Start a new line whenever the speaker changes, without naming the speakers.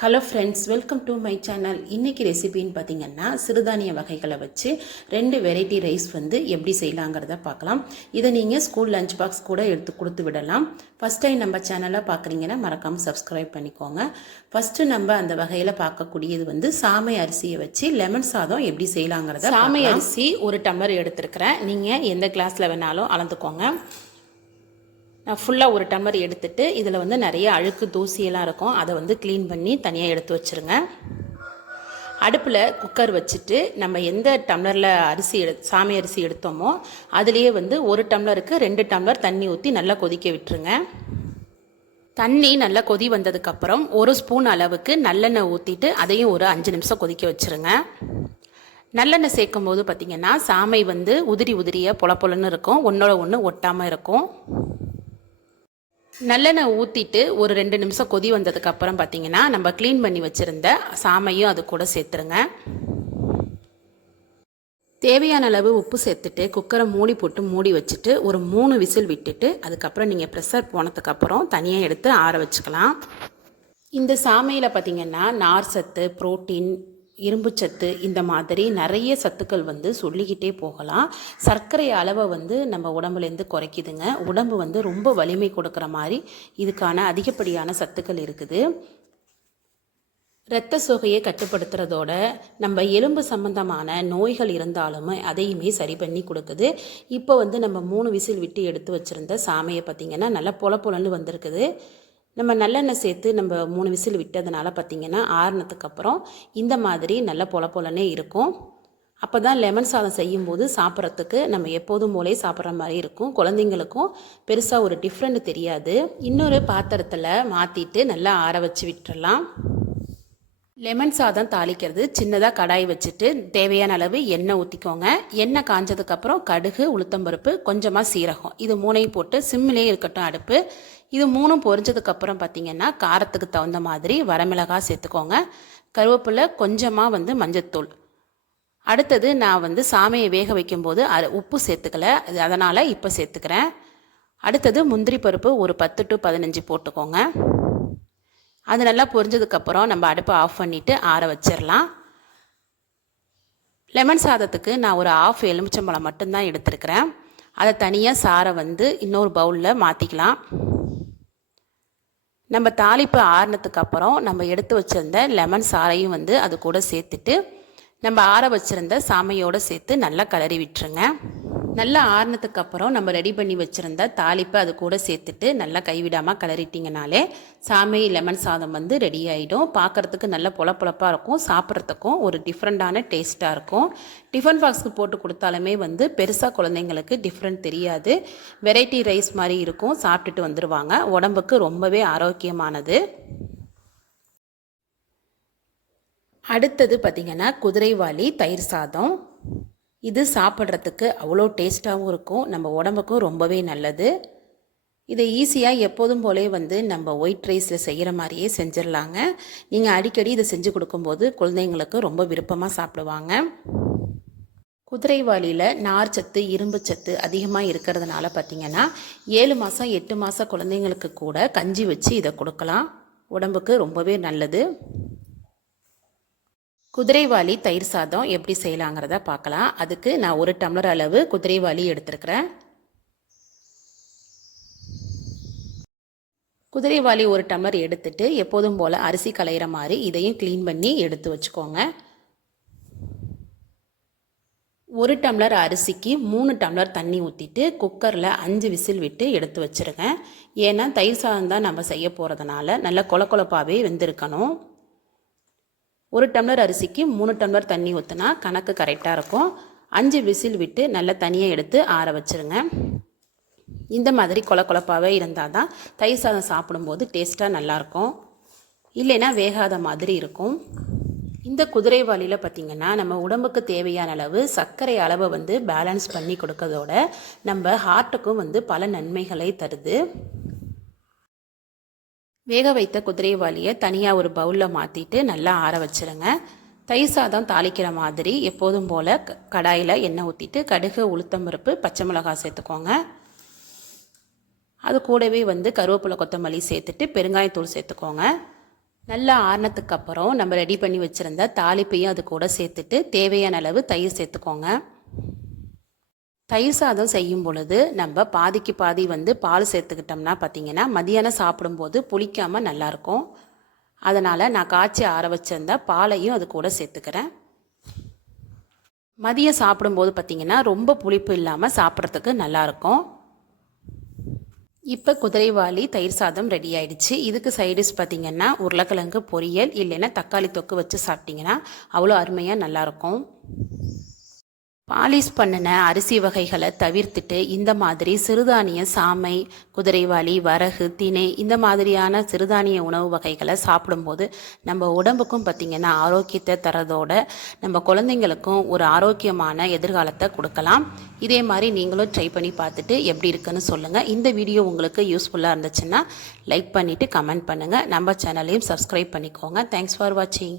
Hello friends welcome to my channel இன்றைக்கி ரெசிபின்னு பார்த்தீங்கன்னா சிறுதானிய வகைகளை வச்சு ரெண்டு வெரைட்டி ரைஸ் வந்து எப்படி செய்யலாங்கிறத பார்க்கலாம். இதை நீங்கள் ஸ்கூல் லஞ்ச் பாக்ஸ் கூட எடுத்து கொடுத்து விடலாம். ஃபஸ்ட் டைம் நம்ம சேனலை பார்க்குறீங்கன்னா மறக்காமல் சப்ஸ்கிரைப் பண்ணிக்கோங்க. ஃபஸ்ட்டு நம்ம அந்த வகையில் பார்க்கக்கூடியது வந்து சாமை அரிசியை வச்சு லெமன் சாதம் எப்படி செய்யலாங்கிறத சாமை அரிசி ஒரு டம்ளர் எடுத்துருக்கிறேன். நீங்கள் எந்த கிளாஸில் வேணாலும் அளந்துக்கோங்க. நான் ஃபுல்லாக ஒரு டம்ளர் எடுத்துட்டு இதில் வந்து நிறைய அழுக்கு தூசியெல்லாம் இருக்கும். அதை வந்து க்ளீன் பண்ணி தனியாக எடுத்து வச்சுருங்க. அடுப்பில் குக்கர் வச்சுட்டு நம்ம எந்த டம்ளரில் அரிசி எடு சாமி அரிசி எடுத்தோமோ அதுலேயே வந்து ஒரு டம்ளருக்கு ரெண்டு டம்ளர் தண்ணி ஊற்றி நல்லா கொதிக்க விட்டுருங்க. தண்ணி நல்லா கொதி வந்ததுக்கப்புறம் ஒரு ஸ்பூன் அளவுக்கு நல்லெண்ணெய் ஊற்றிட்டு அதையும் ஒரு அஞ்சு நிமிஷம் கொதிக்க வச்சுருங்க. நல்லெண்ணெய் சேர்க்கும் போது பார்த்திங்கன்னா சாமை வந்து உதிரி உதிரியாக பொல பொலன்னு இருக்கும். ஒன்றோட ஒன்று ஒட்டாமல் இருக்கும். நல்லெண்ணெய் ஊற்றிட்டு ஒரு ரெண்டு நிமிஷம் கொதி வந்ததுக்கு அப்புறம் பார்த்தீங்கன்னா நம்ம க்ளீன் பண்ணி வச்சுருந்த சாமையும் அது கூட சேர்த்துருங்க. தேவையான அளவு உப்பு சேர்த்துட்டு குக்கரை மூடி போட்டு மூடி வச்சுட்டு ஒரு மூணு விசில் விட்டுட்டு அதுக்கப்புறம் நீங்கள் ப்ரெஷர் போனதுக்கப்புறம் தனியாக எடுத்து ஆற வச்சுக்கலாம். இந்த சாமையில் பார்த்தீங்கன்னா நார் சத்து புரோட்டீன் இரும்புச்சத்து இந்த மாதிரி நிறைய சத்துக்கள் வந்து சொல்லிக்கிட்டே போகலாம். சர்க்கரை அளவை வந்து நம்ம உடம்புலேருந்து குறைக்குதுங்க. உடம்பு வந்து ரொம்ப வலிமை கொடுக்குற மாதிரி இதுக்கான அதிகப்படியான சத்துக்கள் இருக்குது. இரத்த சோகையை கட்டுப்படுத்துறதோட நம்ம எலும்பு சம்பந்தமான நோய்கள் இருந்தாலுமே அதையுமே சரி பண்ணி கொடுக்குது. இப்போ வந்து நம்ம மூணு விசில் விட்டு எடுத்து வச்சுருந்த சாமையை பார்த்திங்கன்னா நல்லா பொல பொலன்னு வந்திருக்குது. நம்ம நல்லெண்ணெய் சேர்த்து நம்ம மூணு விசில் விட்டதுனால பார்த்திங்கன்னா ஆறுனதுக்கு அப்புறம் இந்த மாதிரி நல்ல பொல பொலனே இருக்கும். அப்போ தான் லெமன் சாதம் செய்யும்போது சாப்பிட்றதுக்கு நம்ம எப்போதும் போலே சாப்பிட்ற மாதிரி இருக்கும். குழந்தைங்களுக்கும் பெருசாக ஒரு டிஃப்ரெண்ட் தெரியாது. இன்னொரு பாத்திரத்தில் மாற்றிட்டு நல்லா ஆற வச்சு விட்டுறலாம். லெமன் சாதம் தாளிக்கிறது சின்னதாக கடாய் வச்சுட்டு தேவையான அளவு எண்ணெய் ஊற்றிக்கோங்க எண்ணெய் காஞ்சதுக்கப்புறம் கடுகு உளுத்தம்பருப்பு கொஞ்சமாக சீரகம். இது மூணையும் போட்டு சிம்மிலே இருக்கட்டும் அடுப்பு. இது மூணும் பொரிஞ்சதுக்கப்புறம் பார்த்தீங்கன்னா காரத்துக்கு தகுந்த மாதிரி வரமிளகாய் சேர்த்துக்கோங்க. கருவேப்பிலை கொஞ்சமாக வந்து மஞ்சத்தூள். அடுத்தது நான் வந்து சாமியை வேக வைக்கும்போது அ உப்பு சேர்த்துக்கல. அது அதனால் இப்போ சேர்த்துக்கிறேன். அடுத்தது முந்திரி பருப்பு ஒரு பத்து டு பதினஞ்சு போட்டுக்கோங்க. அது நல்லா பொரிஞ்சதுக்கப்புறம் நம்ம அடுப்பை ஆஃப் பண்ணிவிட்டு ஆற வச்சிடலாம் லெமன் சாதத்துக்கு நான் ஒரு ஆஃப் எலுமிச்சம்பழம் மட்டும்தான் எடுத்துருக்கிறேன். அதை தனியாக சாரை வந்து இன்னொரு பவுலில் மாற்றிக்கலாம் நம்ம தாளிப்பு ஆறினதுக்கு அப்புறம் நம்ம எடுத்து வச்சுருந்த லெமன் சாறையும் வந்து அது கூட சேர்த்துட்டு நம்ம ஆற வச்சுருந்த சாமையோடு சேர்த்து நல்லா கிளறி விட்டுருங்க. நல்லா ஆறுனதுக்கு அப்புறம் நம்ம ரெடி பண்ணி வச்சுருந்த தாளிப்பை அது கூட சேர்த்துட்டு நல்லா கைவிடாமல் கிளறிட்டிங்கனாலே சாமை லெமன் சாதம் வந்து ரெடி ஆகிடும் பார்க்குறதுக்கு நல்ல பொல இருக்கும். சாப்பிட்றதுக்கும் ஒரு டிஃப்ரெண்ட்டான டேஸ்ட்டாக இருக்கும். டிஃபன் பாக்ஸ்க்கு போட்டு கொடுத்தாலுமே வந்து பெருசாக குழந்தைங்களுக்கு டிஃப்ரெண்ட் தெரியாது. வெரைட்டி ரைஸ் மாதிரி இருக்கும். சாப்பிட்டுட்டு வந்துடுவாங்க உடம்புக்கு ரொம்பவே ஆரோக்கியமானது. அடுத்தது பார்த்திங்கன்னா குதிரைவாலி தயிர் சாதம். இது சாப்பிட்றதுக்கு அவ்வளோ டேஸ்ட்டாகவும் இருக்கும். நம்ம உடம்புக்கும் ரொம்பவே நல்லது. இதை ஈஸியாக எப்போதும் போலே வந்து நம்ம ஒயிட் ரைஸில் செய்கிற மாதிரியே செஞ்சிடலாங்க. நீங்கள் அடிக்கடி இதை செஞ்சு கொடுக்கும்போது குழந்தைங்களுக்கு ரொம்ப விருப்பமாக சாப்பிடுவாங்க. குதிரைவாளியில் நார் சத்து இரும்பு சத்து அதிகமாக இருக்கிறதுனால பார்த்திங்கன்னா ஏழு மாதம் எட்டு மாதம் குழந்தைங்களுக்கு கூட கஞ்சி வச்சு இதை கொடுக்கலாம். உடம்புக்கு ரொம்பவே நல்லது. குதிரைவாளி தயிர் சாதம் எப்படி செய்யலாங்கிறத பார்க்கலாம். அதுக்கு நான் ஒரு டம்ளர் அளவு குதிரைவாளி எடுத்துருக்கிறேன். குதிரைவாளி ஒரு டம்ளர் எடுத்துட்டு எப்போதும் போல் அரிசி களையிற மாதிரி இதையும் க்ளீன் பண்ணி எடுத்து வச்சுக்கோங்க. ஒரு டம்ளர் அரிசிக்கு மூணு டம்ளர் தண்ணி ஊற்றிட்டு குக்கரில் அஞ்சு விசில் விட்டு எடுத்து வச்சுருங்க. ஏன்னா தயிர் சாதம் தான் நம்ம செய்ய போகிறதுனால நல்ல கொல கொலப்பாகவே வெந்திருக்கணும் ஒரு டம்ளர் அரிசிக்கு மூணு டம்ளர் தண்ணி ஊற்றினா கணக்கு கரெக்டாக இருக்கும். அஞ்சு விசில் விட்டு நல்லா தனியாக எடுத்து ஆற வச்சுருங்க. இந்த மாதிரி கொல கொலப்பாகவே இருந்தால் தான் தயிர் சாதம் சாப்பிடும்போது டேஸ்ட்டாக நல்லாயிருக்கும் இல்லைன்னா வேகாத மாதிரி இருக்கும். இந்த குதிரை வாலியில் பார்த்திங்கன்னா நம்ம உடம்புக்கு தேவையான அளவு சர்க்கரை அளவை வந்து பேலன்ஸ் பண்ணி கொடுக்கறதோட நம்ம ஹார்ட்டுக்கும் வந்து பல நன்மைகளை தருது. வேக வைத்த குதிரைவாளியை தனியாக ஒரு பவுலில் மாற்றிட்டு நல்லா ஆற வச்சுருங்க. தயிர் சாதம் தாளிக்கிற மாதிரி எப்போதும் போல் கடாயில் எண்ணெய் ஊற்றிட்டு கடுகு உளுத்தம்பருப்பு பச்சை மிளகாய் சேர்த்துக்கோங்க. அது கூடவே வந்து கருவேப்பிலை கொத்தமல்லி சேர்த்துட்டு பெருங்காயத்தூள் சேர்த்துக்கோங்க. நல்லா ஆறினத்துக்கு அப்புறம் நம்ம ரெடி பண்ணி வச்சுருந்த தாளிப்பையும் அது கூட சேர்த்துட்டு தேவையான அளவு தயிர் சேர்த்துக்கோங்க. தயிர் சாதம் செய்யும் பொழுது நம்ம பாதிக்கு பாதி வந்து பால் சேர்த்துக்கிட்டோம்னா பார்த்தீங்கன்னா மதியானம் சாப்பிடும்போது புளிக்காமல் நல்லாயிருக்கும். அதனால் நான் காய்ச்சி ஆற வச்சிருந்தா பாலையும் அது கூட சேர்த்துக்கிறேன். மதியம் சாப்பிடும்போது பார்த்தீங்கன்னா ரொம்ப புளிப்பு இல்லாமல் சாப்பிட்றதுக்கு நல்லாயிருக்கும். இப்போ குதிரைவாலி தயிர் சாதம் ரெடி ஆயிடுச்சு. இதுக்கு சைடிஷ் பார்த்தீங்கன்னா உருளைக்கிழங்கு பொரியல் இல்லைன்னா தக்காளி தொக்கு வச்சு சாப்பிட்டிங்கன்னா அவ்வளோ அருமையாக நல்லாயிருக்கும். பாலிஷ் பண்ணின அரிசி வகைகளை தவிர்த்துட்டு இந்த மாதிரி சிறுதானிய சாமை குதிரைவாளி வரகு திணை இந்த மாதிரியான சிறுதானிய உணவு வகைகளை சாப்பிடும்போது நம்ம உடம்புக்கும் பார்த்திங்கன்னா ஆரோக்கியத்தை தரதோட நம்ம குழந்தைங்களுக்கும் ஒரு ஆரோக்கியமான எதிர்காலத்தை கொடுக்கலாம். இதே மாதிரி நீங்களும் ட்ரை பண்ணி பார்த்துட்டு எப்படி இருக்குன்னு சொல்லுங்கள் இந்த வீடியோ உங்களுக்கு யூஸ்ஃபுல்லாக இருந்துச்சுன்னா லைக் பண்ணிவிட்டு கமெண்ட் பண்ணுங்கள் நம்ம சேனலையும் சப்ஸ்கிரைப் பண்ணிக்கோங்க. தேங்க்ஸ் ஃபார் வாட்சிங்